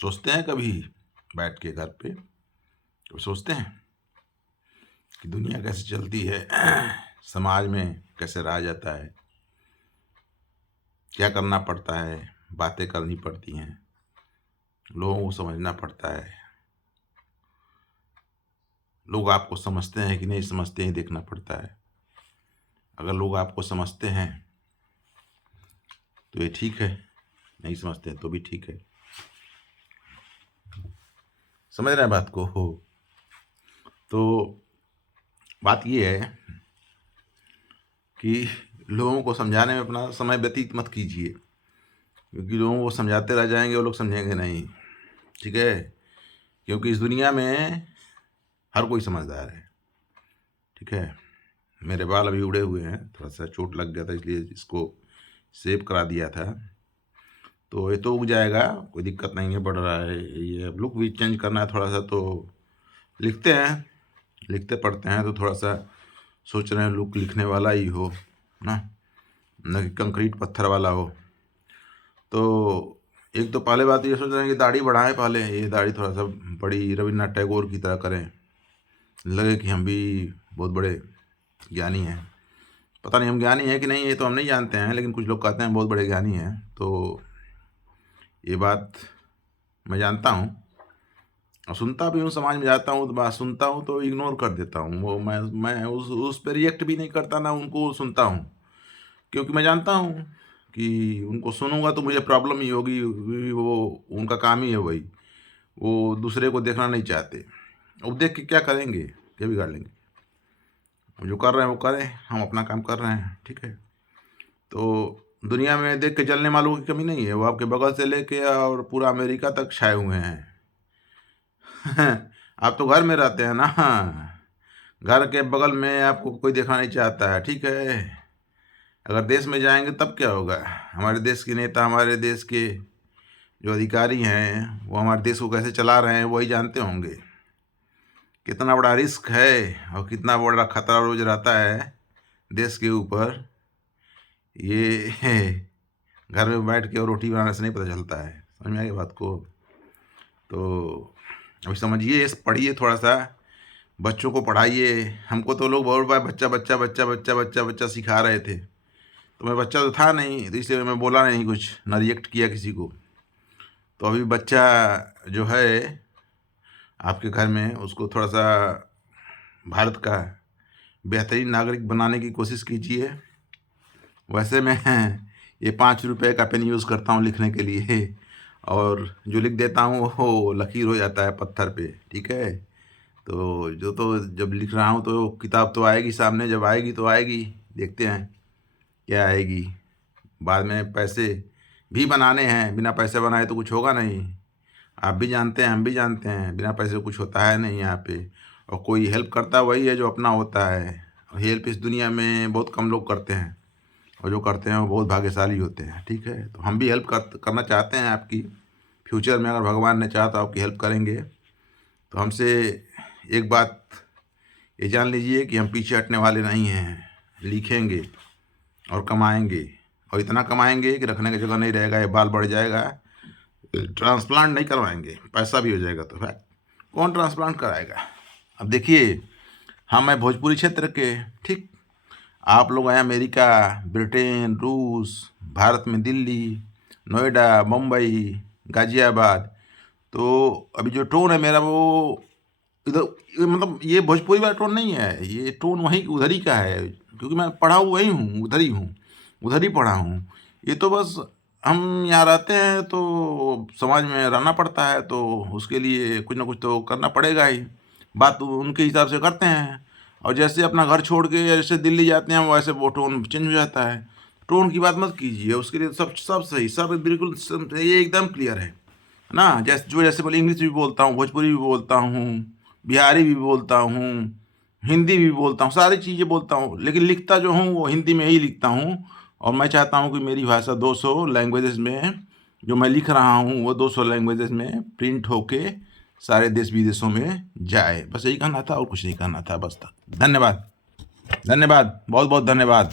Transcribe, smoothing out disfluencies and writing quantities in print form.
सोचते हैं कभी बैठ के घर पे, कभी सोचते हैं कि दुनिया कैसे चलती है, समाज में कैसे रहा जाता है, क्या करना पड़ता है, बातें करनी पड़ती हैं, लोगों को समझना पड़ता है, लोग आपको समझते हैं कि नहीं समझते हैं देखना पड़ता है। अगर लोग आपको समझते हैं तो ये ठीक है, नहीं समझते हैं तो भी ठीक है। समझ रहे हैं बात को हो? तो बात ये है कि लोगों को समझाने में अपना समय व्यतीत मत कीजिए, क्योंकि लोगों को समझाते रह जाएंगे वो लोग समझेंगे नहीं, ठीक है? क्योंकि इस दुनिया में हर कोई समझदार है, ठीक है? मेरे बाल अभी उड़े हुए हैं, थोड़ा सा चोट लग गया था इसलिए इसको सेव करा दिया था। तो ये तो उग जाएगा, कोई दिक्कत नहीं है, बढ़ रहा है। ये लुक भी चेंज करना है थोड़ा सा, तो लिखते हैं, लिखते पढ़ते हैं तो थोड़ा सा सोच रहे हैं लुक लिखने वाला ही हो ना, न कि कंक्रीट पत्थर वाला हो। तो एक तो पहले बात ये सोच रहे हैं कि दाढ़ी बढ़ाएं, पहले ये दाढ़ी थोड़ा सा बड़ी रविन्द्रनाथ टैगोर की तरह करें, लगे कि हम भी बहुत बड़े ज्ञानी हैं। पता नहीं हम ज्ञानी हैं कि नहीं, ये तो हम नहीं जानते हैं, लेकिन कुछ लोग कहते हैं बहुत बड़े ज्ञानी हैं। तो ये बात मैं जानता हूँ और सुनता भी हूँ, समाज में जाता हूँ तो बात सुनता हूँ तो इग्नोर कर देता हूँ। वो मैं उस पर रिएक्ट भी नहीं करता, ना उनको सुनता हूँ, क्योंकि मैं जानता हूँ कि उनको सुनूंगा तो मुझे प्रॉब्लम ही होगी। वो उनका काम ही है वही, वो दूसरे को देखना नहीं चाहते। अब देख के क्या करेंगे, क्या बिगाड़ लेंगे? जो कर रहे हैं वो करें, हम अपना काम कर रहे हैं, ठीक है? तो दुनिया में देख के चलने वालों की कमी नहीं है, वो आपके बगल से लेके और पूरा अमेरिका तक छाए हुए हैं। आप तो घर में रहते हैं ना, घर के बगल में आपको कोई देखना नहीं चाहता है, ठीक है? अगर देश में जाएंगे तब क्या होगा? हमारे देश के नेता, हमारे देश के जो अधिकारी हैं, वो हमारे देश को कैसे चला रहे हैं वही जानते होंगे। कितना बड़ा रिस्क है और कितना बड़ा खतरा रोज रहता है देश के ऊपर, ये घर में बैठ के और रोटी बनाने से नहीं पता चलता है। समझ में आ गई बात को? तो अभी समझिए, पढ़िए थोड़ा सा, बच्चों को पढ़ाइए। हमको तो लोग बहुत बार बच्चा बच्चा बच्चा बच्चा बच्चा बच्चा सिखा रहे थे, तो मैं बच्चा तो था नहीं, तो इसलिए मैं बोला नहीं कुछ, ना रिएक्ट किया किसी को। तो अभी बच्चा जो है आपके घर में, उसको थोड़ा सा भारत का बेहतरीन नागरिक बनाने की कोशिश कीजिए। वैसे मैं ये 5 रुपए का पेन यूज़ करता हूँ लिखने के लिए, और जो लिख देता हूँ वो लकीर हो जाता है पत्थर पे, ठीक है? तो जब लिख रहा हूँ तो किताब तो आएगी सामने, जब आएगी तो आएगी, देखते हैं क्या आएगी। बाद में पैसे भी बनाने हैं, बिना पैसे बनाए तो कुछ होगा नहीं। आप भी जानते हैं, हम भी जानते हैं, बिना पैसे कुछ होता है नहीं यहाँ पे। और कोई हेल्प करता वही है जो अपना होता है। हेल्प इस दुनिया में बहुत कम लोग करते हैं, और जो करते हैं वो बहुत भाग्यशाली होते हैं, ठीक है? तो हम भी हेल्प करना चाहते हैं आपकी। फ्यूचर में अगर भगवान ने चाहा तो आपकी हेल्प करेंगे। तो हमसे एक बात ये जान लीजिए कि हम पीछे हटने वाले नहीं हैं, लिखेंगे और कमाएंगे, और इतना कमाएंगे कि रखने की जगह नहीं रहेगा, ये बाल बढ़ जाएगा। ट्रांसप्लांट नहीं करवाएंगे, पैसा भी हो जाएगा तो है, कौन ट्रांसप्लांट कराएगा? अब देखिए, हम हैं भोजपुरी क्षेत्र के, ठीक? आप लोग हैं अमेरिका, ब्रिटेन, रूस, भारत में दिल्ली, नोएडा, मुंबई, गाजियाबाद। तो अभी जो टोन है मेरा वो इधर, मतलब ये भोजपुरी वाला टोन नहीं है, ये टोन वहीं उधर ही का है, क्योंकि मैं पढ़ा हुआ वहीं हूँ, उधर ही हूँ, उधर ही पढ़ा हूँ। ये तो बस हम यहाँ रहते हैं तो समाज में रहना पड़ता है, तो उसके लिए कुछ ना कुछ तो करना पड़ेगा ही। बात तो उनके हिसाब से करते हैं, और जैसे अपना घर छोड़ के जैसे दिल्ली जाते हैं वैसे वो टोन चेंज हो जाता है। टोन की बात मत कीजिए, उसके लिए सब सब सही, सब बिल्कुल ये एकदम क्लियर है ना। जैसे बोले, इंग्लिश भी बोलता हूँ, भोजपुरी भी बोलता हूँ, बिहारी भी बोलता हूँ, हिंदी भी बोलता हूँ, सारी चीज़ें बोलता हूँ, लेकिन लिखता जो हूँ वो हिंदी में ही लिखता हूँ। और मैं चाहता हूँ कि मेरी भाषा 200 लैंग्वेजेस में, जो मैं लिख रहा हूँ वो 200 लैंग्वेजेस में प्रिंट होके सारे देश विदेशों में जाए। बस यही कहना था और कुछ नहीं कहना था, बस था। धन्यवाद, धन्यवाद, बहुत बहुत धन्यवाद।